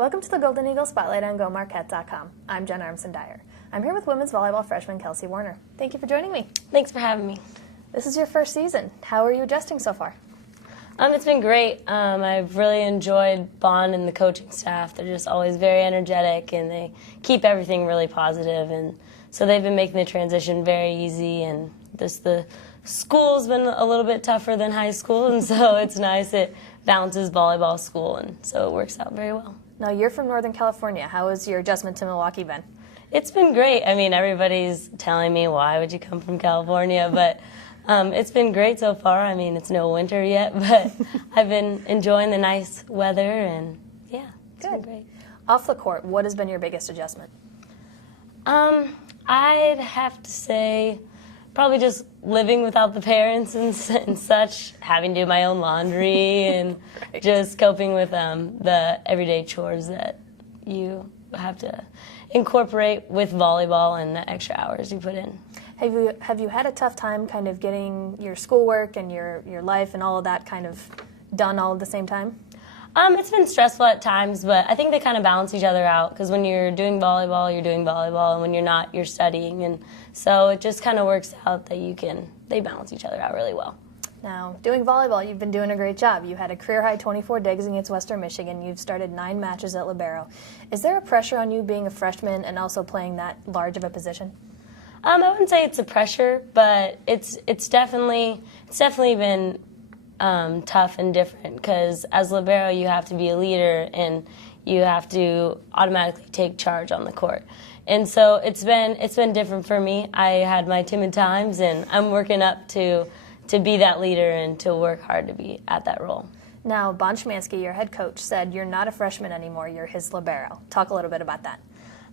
Welcome to the Golden Eagle Spotlight on GoMarquette.com. I'm Jen Armson-Dyer. I'm here with women's volleyball freshman Kelsey Warner. Thank you for joining me. Thanks for having me. This is your first season. How are you adjusting so far? It's been great. I've really enjoyed Bond and the coaching staff. They're just always very energetic, and they keep everything really positive. And so they've been making the transition very easy. And the school's been a little bit tougher than high school, and so it's nice. It balances volleyball school, and so it works out very well. Now, you're from Northern California. How has your adjustment to Milwaukee been? It's been great. I mean, everybody's telling me, why would you come from California? But it's been great so far. I mean, it's no winter yet, but I've been enjoying the nice weather, and yeah, it's been great. Off the court, what has been your biggest adjustment? I'd have to say probably just living without the parents and such, having to do my own laundry and just coping with the everyday chores that you have to incorporate with volleyball and the extra hours you put in. Have you had a tough time kind of getting your schoolwork and your life and all of that kind of done all at the same time? It's been stressful at times, but I think they kind of balance each other out, because when you're doing volleyball, and when you're not, you're studying, and so it just kind of works out that they balance each other out really well. Now, doing volleyball, you've been doing a great job. You had a career-high 24 digs against Western Michigan. You've started 9 matches at libero. Is there a pressure on you being a freshman and also playing that large of a position? I wouldn't say it's a pressure, but it's definitely been tough and different, because as libero you have to be a leader and you have to automatically take charge on the court. And so it's been different for me. I had my timid times, and I'm working up to be that leader and to work hard to be at that role. Now, Bon Schmansky, your head coach, said you're not a freshman anymore, you're his libero. Talk a little bit about that.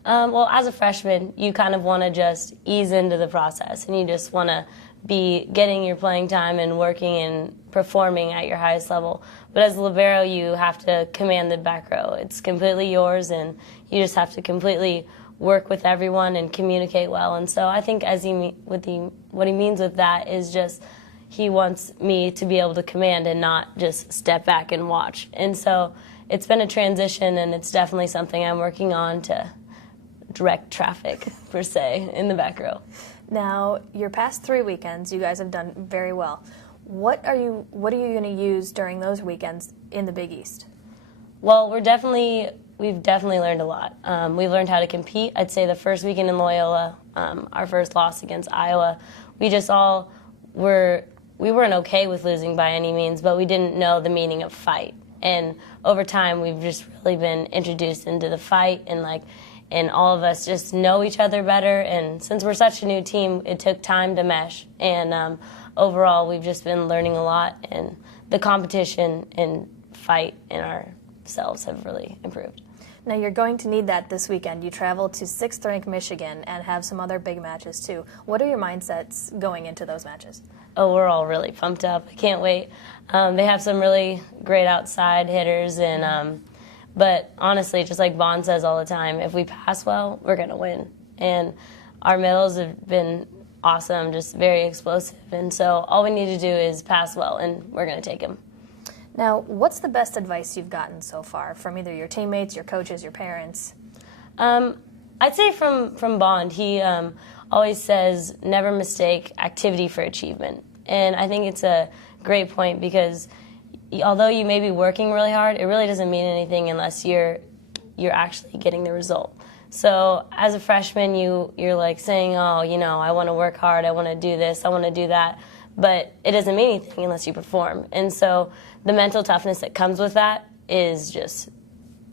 Well, as a freshman, you kind of want to just ease into the process, and you just want to be getting your playing time and working and performing at your highest level. But as a libero, you have to command the back row. It's completely yours, and you just have to completely work with everyone and communicate well. And so I think what he means with that is just he wants me to be able to command and not just step back and watch. And so it's been a transition, and it's definitely something I'm working on to direct traffic, per se, in the back row. Now, your past 3 weekends, you guys have done very well. What are you going to use during those weekends in the Big East? Well, we've definitely learned a lot. We've learned how to compete. I'd say the first weekend in Loyola, our first loss against Iowa, we weren't okay with losing by any means, but we didn't know the meaning of fight. And over time, we've just really been introduced into the fight, and all of us just know each other better. And since we're such a new team, it took time to mesh. And overall, we've just been learning a lot, and the competition and fight in ourselves have really improved. Now, you're going to need that this weekend. You travel to 6th-ranked Michigan and have some other big matches, too. What are your mindsets going into those matches? Oh, we're all really pumped up. I can't wait. They have some really great outside hitters, but honestly, just like Bond says all the time, if we pass well, we're going to win. And our middles have been awesome, just very explosive. And so all we need to do is pass well, and we're going to take them. Now, what's the best advice you've gotten so far from either your teammates, your coaches, your parents? I'd say from Bond. He always says, never mistake activity for achievement. And I think it's a great point, because although you may be working really hard, it really doesn't mean anything unless you're actually getting the result. So as a freshman, you're like saying, oh, I want to work hard, I want to do this, I want to do that, but it doesn't mean anything unless you perform. And so the mental toughness that comes with that is just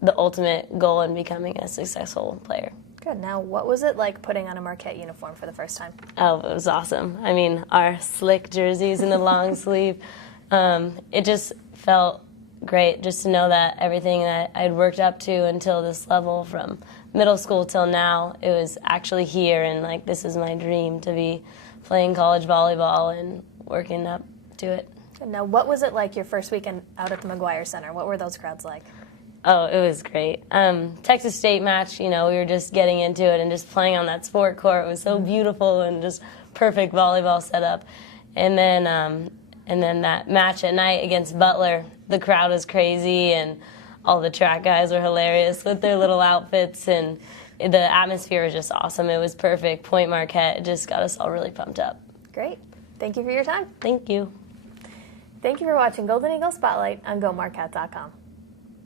the ultimate goal in becoming a successful player. Good. Now, what was it like putting on a Marquette uniform for the first time? Oh, it was awesome. I mean, our slick jerseys and the long sleeve, it just felt great just to know that everything that I'd worked up to until this level, from middle school till now, it was actually here, and this is my dream, to be playing college volleyball and working up to it. Now, what was it like your first weekend out at the McGuire Center? What were those crowds like? Oh, it was great. Texas State match, we were just getting into it and just playing on that sport court. It was so beautiful and just perfect volleyball setup. And then that match at night against Butler, the crowd was crazy, and all the track guys were hilarious with their little outfits, and the atmosphere was just awesome. It was perfect. Point Marquette just got us all really pumped up. Great. Thank you for your time. Thank you. Thank you for watching Golden Eagle Spotlight on GoMarquette.com.